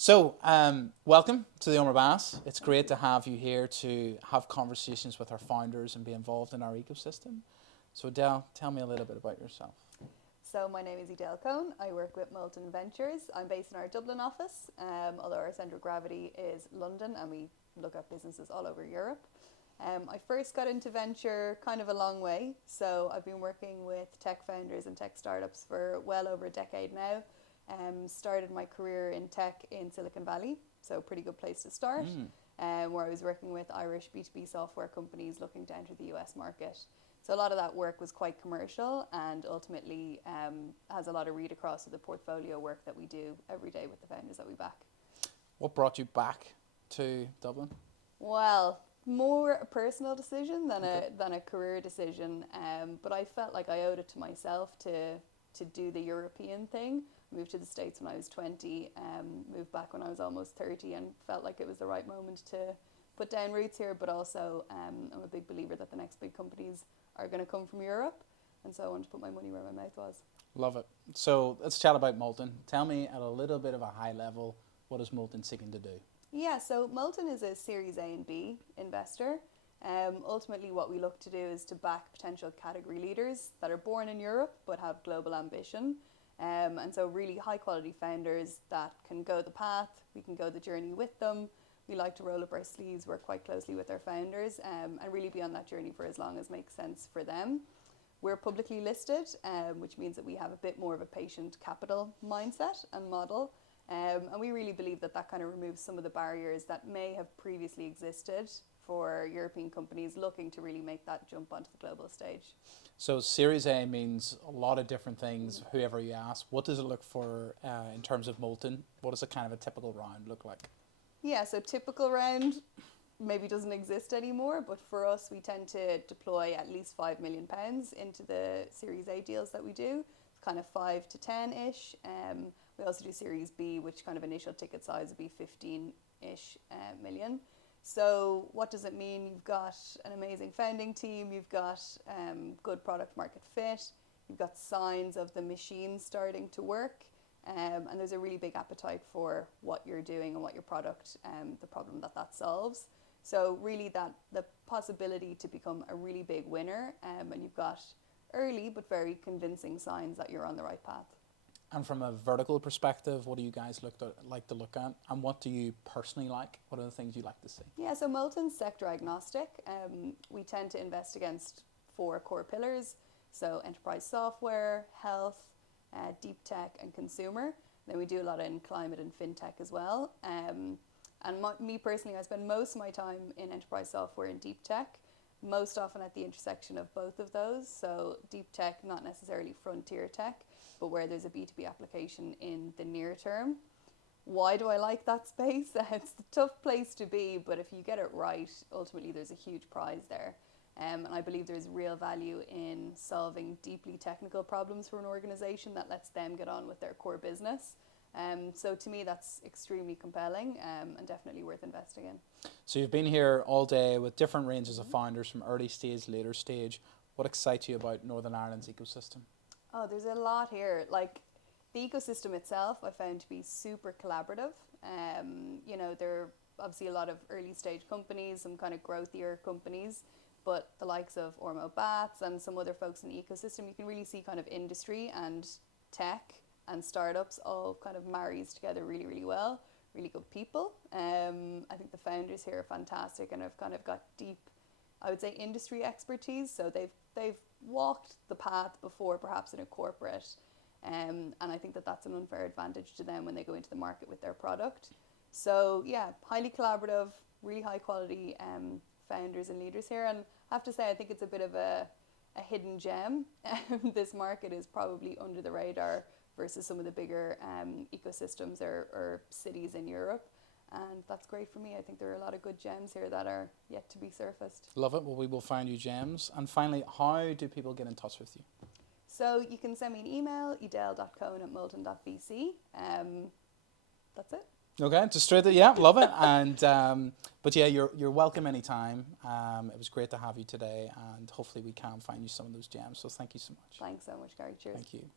So, welcome to the Omar Bass. It's great to have you here to have conversations with our founders and be involved in our ecosystem. So, Edel, tell me a little bit about yourself. So my name is Edel Coen. I work with Molten Ventures. I'm based in our Dublin office, although our centre of gravity is London and we look at businesses all over Europe. I first got into venture kind of a long way. So I've been working with tech founders and tech startups for well over a decade now. Started my career in tech in Silicon Valley, so pretty good place to start, where I was working with Irish B2B software companies looking to enter the US market. So a lot of that work was quite commercial and ultimately has a lot of read across to the portfolio work that we do every day with the founders that we back. What brought you back to Dublin? Well, more a personal decision than Okay. a career decision, but I felt like I owed it to myself to do the European thing. Moved to the States when I was 20, moved back when I was almost 30 and felt like it was the right moment to put down roots here, but also I'm a big believer that the next big companies are going to come from Europe, and so I wanted to put my money where my mouth was. Love it. So, let's chat about Molten. Tell me at a little bit of a high level, what is Molten seeking to do? Yeah, so Molten is a Series A and B investor. Ultimately, what we look to do is to back potential category leaders that are born in Europe but have global ambition. And so, really high quality founders that can go the path, we can go the journey with them. We like to roll up our sleeves, work quite closely with our founders, and really be on that journey for as long as makes sense for them. We're publicly listed, which means that we have a bit more of a patient capital mindset and model. And we really believe that that kind of removes some of the barriers that may have previously existed for European companies looking to really make that jump onto the global stage. So, Series A means a lot of different things, whoever you ask. What does it look for in terms of Molten? What does a kind of a typical round look like? Yeah, so typical round maybe doesn't exist anymore, but for us, we tend to deploy at least £5 million into the Series A deals that we do. It's kind of 5 to 10 ish. We also do Series B, which kind of initial ticket size would be 15 ish million. So, what does it mean? You've got an amazing founding team, you've got good product market fit, you've got signs of the machine starting to work. And there's a really big appetite for what you're doing and what your product, the problem that solves. So really that the possibility to become a really big winner, and you've got early but very convincing signs that you're on the right path. And from a vertical perspective, what do you guys like to look at? And what do you personally like? What are the things you like to see? Yeah, so Molten's sector agnostic. We tend to invest against four core pillars. So enterprise software, health, deep tech and consumer. Then we do a lot in climate and fintech as well. Me personally, I spend most of my time in enterprise software and deep tech, most often at the intersection of both of those. So deep tech, not necessarily frontier tech, but where there's a B2B application in the near term. Why do I like that space? It's a tough place to be, but if you get it right, ultimately there's a huge prize there. And I believe there's real value in solving deeply technical problems for an organization that lets them get on with their core business. So to me, that's extremely compelling and definitely worth investing in. So you've been here all day with different ranges of founders from early stage, later stage. What excites you about Northern Ireland's ecosystem? Oh, there's a lot here. Like the ecosystem itself, I found to be super collaborative. There are obviously a lot of early stage companies, some kind of growthier companies, but the likes of Ormo Bats and some other folks in the ecosystem, you can really see kind of industry and tech and startups all kind of marries together really, really well. Really good people. I think the founders here are fantastic and have kind of got deep, I would say, industry expertise. So they've walked the path before, perhaps in a corporate, and I think that that's an unfair advantage to them when they go into the market with their product. So yeah, highly collaborative, really high quality founders and leaders here, and I have to say I think it's a bit of a hidden gem. This market is probably under the radar versus some of the bigger ecosystems or cities in Europe. And that's great for me. I think there are a lot of good gems here that are yet to be surfaced. Love it. Well, we will find you gems. And finally, how do people get in touch with you? So you can send me an email, edel.coen@molten.vc. That's it. Okay, just straight there. Yeah, love it. And but yeah, you're welcome anytime. It was great to have you today, and hopefully we can find you some of those gems. So thank you so much. Thanks so much, Gary. Cheers. Thank you.